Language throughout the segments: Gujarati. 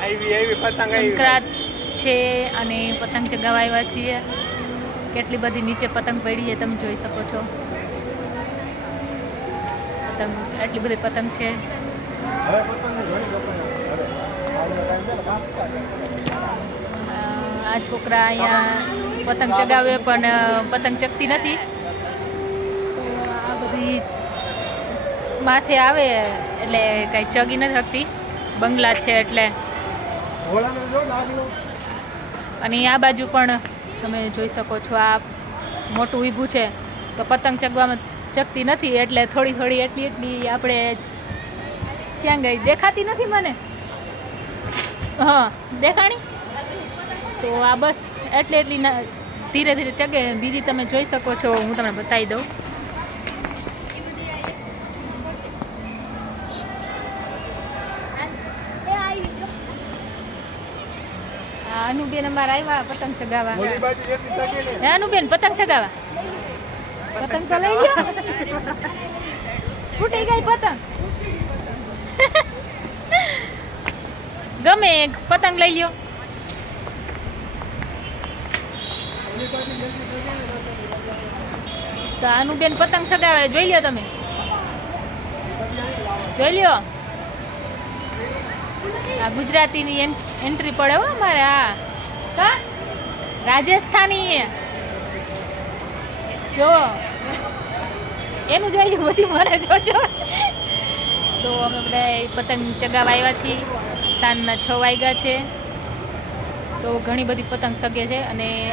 સંક્રાંત છે અને પતંગ ચગાવવા આવ્યા છીએ. કેટલી બધી નીચે પતંગ પડી છે તમે જોઈ શકો છો. પતંગ એટલી બધી પતંગ છે. આ છોકરા અહીંયા પતંગ ચગાવે પણ પતંગ ચગતી નથી. આ બધી માથે આવે એટલે કાંઈ ચગી નથી શકતી. બંગલા છે એટલે. અને આ બાજુ પણ તમે જોઈ શકો છો, આ મોટું ઊભું છે. તો પતંગ ચગવામાં ચગતી નથી, એટલે થોડી થોડી એટલી એટલી આપણે ક્યાં ગઈ? દેખાતી નથી મને? હા, દેખાણી? તો આ બસ, એટલી એટલી ધીરે ધીરે ચગે. બીજી તમે જોઈ શકો છો, હું તમને બતાવી દઉં આ અનુબેન અમારા આવ્યા પતંગ ચગાવવા. હે અનુબેન પતંગ ચગાવવા. પતંગ ચલાવી ગયો ફૂટી ગઈ પતંગ. ગમે એક પતંગ લઈ લ્યો. તો અનુબેન પતંગ ચગાવે જોઈ લ્યો તમે. જોઈ લ્યો. આ ગુજરાતીની એન- એન્ટ્રી પડે હો અમારે આ કા? રાજસ્થાની જો. એનું જોઈએ, પછી મને જોજો. તો અમે બધા પતંગ ચગાવવા આવ્યા છીએ. સાંજના છ વાગ્યા છે. તો ઘણી બધી પતંગ સગે છે અને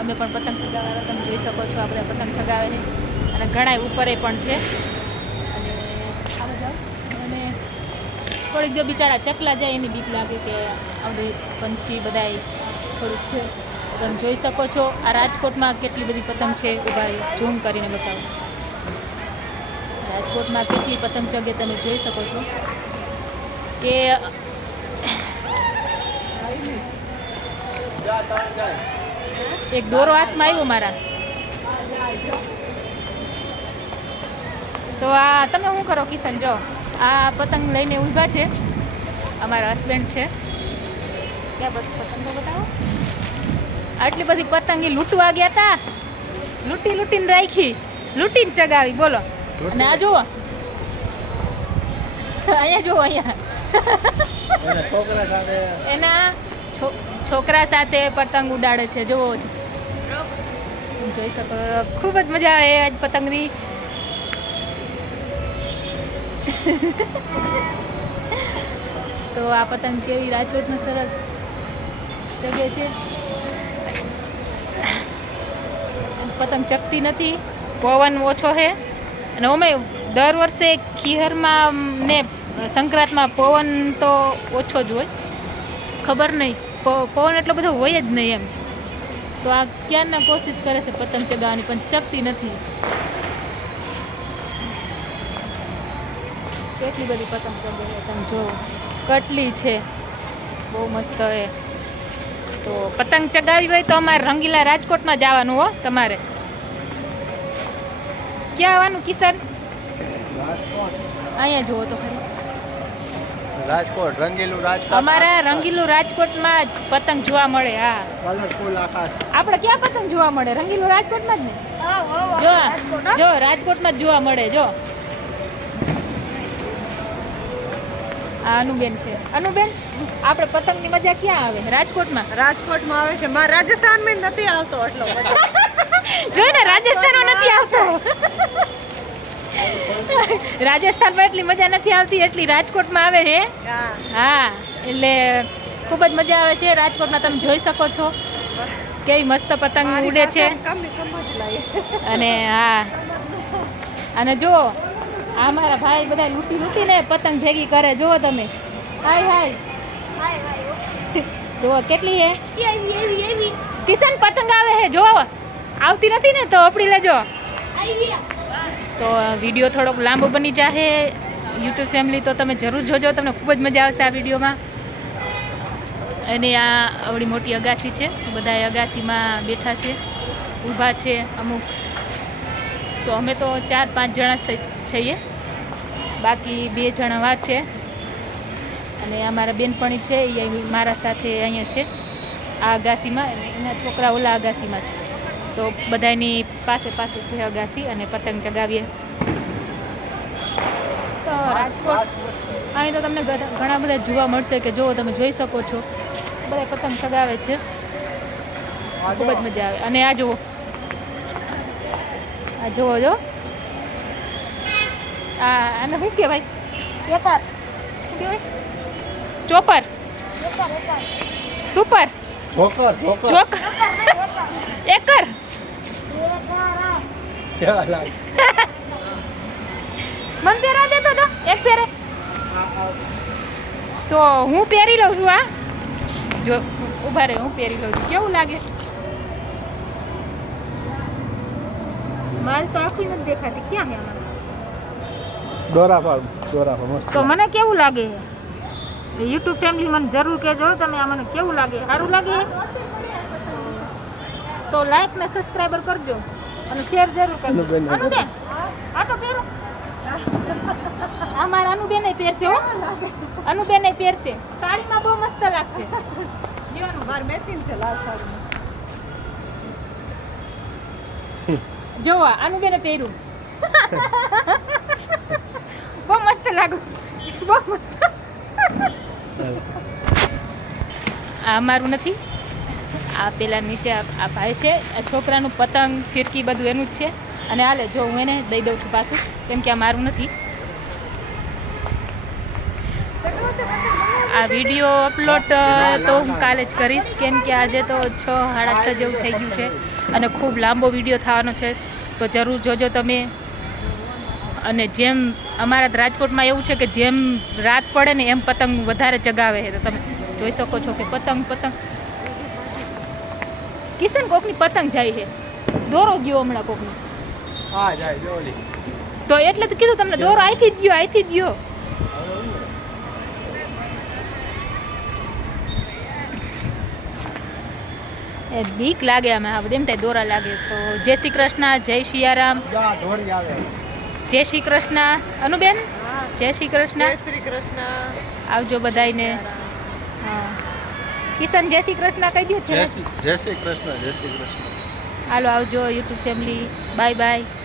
અમે પણ પતંગ આવ્યા. તમે જોઈ શકો છો આ બધા પતંગ ચગાવે છે. અને ઘણા ઉપરે પણ છે અને આ બધા અને થોડીક જો બિચારા ચકલા જાય, એની બીક લાગે કે આપણે પંછી બધાય થોડુંક છે. તમે જોઈ શકો છો, આ રાજકોટમાં કેટલી બધી પતંગ છે ઊભા ઝૂમ કરીને બતાવો. રાજકોટમાં કેટલી પતંગ ચગે તમે જોઈ શકો છો. કે એક દોરો હાથમાં આવ્યો મારા. તો આ તમે શું કરો કિશન? જો આ પતંગ લઈને ઊભા છે. અમારા હસબન્ડ છે. ક્યાં બધી પતંગો બતાવો? આટલી બધી પતંગ એ લૂંટવા ગયા હતા લૂંટી લૂંટીને રાખી. લૂંટીને ચગાવી બોલો. અને આ જુઓ. અહીંયા જુઓ અહીંયા. એના છોકરા સાથે? પતંગ ઉડાડે છે જુઓ. જોઈ શકો ખૂબ જ મજા આવે આજ પતંગની. તો આ પતંગ કેવી? રાજકોટમાં સરસ જગ્યા છે. પતંગ ચકતી નથી, પવન ઓછો છે. અને અમે દર વર્ષે ખીહરમાં ને સંક્રાંતમાં પવન તો ઓછો જ હોય. ખબર નહીં પવન એટલો બધો હોય જ નહીં એમ. તો આ ક્યારના કોશિશ કરે છે પતંગ ચગાવવાની, પણ ચકતી નથી. કેટલી બધી પતંગ ચગે છે? તમે જો કટલી છે. બહુ મસ્ત એ. તો પતંગ ચગાવી હોય તો અમારે રંગીલા રાજકોટમાં જવાનું હો તમારે. ક્યાં આવવાનું કિશન? અહીંયા જુઓ તો ખરી. રાજકોટ રંગીલું રાજકોટ. અમારા રંગીલું રાજકોટમાં જ પતંગ જોવા મળે હા. કલરફુલ આકાશ. આપણે ક્યાં પતંગ જોવા મળે? રંગીલું રાજકોટમાં જ ને? જો જો રાજકોટમાં જ જોવા મળે જો આ અનુબેન છે. અનુબેન આપણે પતંગની મજા ક્યાં આવે? રાજકોટમાં? રાજકોટમાં આવે છે. મારા રાજસ્થાનમાં ય નથી આવતો એટલો જોઈ ને રાજસ્થાનમાં નથી આવતો. રાજસ્થાનમાં એટલી મજા નથી આવતી એટલી રાજકોટમાં આવે છે. હા. હા એટલે ખૂબ જ મજા આવે છે. રાજકોટમાં તમે જોઈ શકો છો. કેવી મસ્ત પતંગ ઉડે છે. અને હા. અને જો આ મારા ભાઈ બધા લૂંટી લૂંટીને પતંગ ભેગી કરે. જુઓ તમે. હાય હાય. જુઓ કેટલી હે? કિશન પતંગ આવે હે જો આવતી નથી ને તો અપડી લેજો. તો વીડિયો થોડોક લાંબો બની જાહે. યુટ્યુબ ફેમિલી તો તમે જરૂર જોજો તમને ખૂબ જ મજા આવશે આ વિડીયોમાં. અને આ આવડી મોટી અગાસી છે. બધા અગાસીમાં બેઠા છે ઊભા છે અમુક. તો અમે તો ચાર પાંચ જણા છીએ. બાકી બે જણા વાત છે. અને અમારા બેનપણી છે, એ મારા સાથે અહીંયા છે. આ અગાસીમાં, અને એના છોકરા ઓલા અગાસીમાં છે. તો બધાની પાસે પાસે છે અગાસી અને પતંગ ચગાવીએ. તો રાજકોટ, અહીં તો તમને ઘણા બધા જોવા મળશે કે જો તમે જોઈ શકો છો. બધા પતંગ ચગાવે છે. ખૂબ જ મજા આવે. અને આ જુઓ. આ જુઓ જો આને શું કહેવાય? એકર શું કહેવાય? ચોપર. એકર એકર સુપર. Joker joker. ચોક એકર. મન પહેરા દેતો તો એક પહેરે. તો હું પહેરી લઉં છું આ જો ઊભા રહે હું પહેરી લઉં છું. કેવું લાગે? માલ તો આખી નથી દેખાતી. ક્યાં હે આમાં? દોરા પર દોરા મસ્ત તો મને કેવું લાગે? યુટ્યુબ ચેનલ મને જરૂર કહેજો તમે આ મને કેવું લાગે? સારું લાગે? તો લાઈક ને સબસ્ક્રાઈબર કરજો અને શેર જરૂર કરજો. અનુબેન આ તો પહેરો. આ મારા અનુબેન પહેરશે હો. અનુબેન પહેરશે. સાડીમાં બહુ મસ્ત લાગશે. જીવાનું માર મેચિંગ છે લાલ સાડીમાં. જોવા અનુબેને પહેર્યું. મસ્ત લાગુ. બહુ આ અમારું નથી. આ પેલા નીચે આ ભાઈ છે. આ છોકરાનું પતંગ, ફિરકી બધું એનું જ છે. અને હાલે, જો હું એને દઈ દઉં છું પાછું, કેમ કે આ મારું નથી. આ વીડિયો અપલોડ તો હું કાલે જ કરીશ, કેમ કે આજે તો છ, સાડા છ જેવું થઈ ગયું છે. અને ખૂબ લાંબો વીડિયો થવાનો છે. તો જરૂર જોજો તમે. અને જેમ અમારા રાજકોટમાં એવું છે કે જેમ રાત પડે ને એમ પતંગ વધારે ચગાવે છે. તો તમે જોઈ શકો છો કે પતંગ પતંગ. કિશન કોકની પતંગ જાય છે. દોરો ગયો હમણાં કોકની. હા જાય જો તો એટલે તો કીધું તમને દોરો અહીંથી જ ગયો અહીંથી જ ગયો. એ બીક લાગે અમે આ બધા એમ થાય દોરા લાગે તો. જય શ્રી કૃષ્ણ જય શિયારામ. જય શ્રી કૃષ્ણ. અનુબેન? જય શ્રી કૃષ્ણ. જય શ્રી કૃષ્ણ. આવજો બધાયને. હા. કિશન જય શ્રી કૃષ્ણ કહી દો છે જય શ્રી જય શ્રી કૃષ્ણ જય શ્રી કૃષ્ણ. હાલો આવજો યુટ્યુબ ફેમિલી. Bye bye.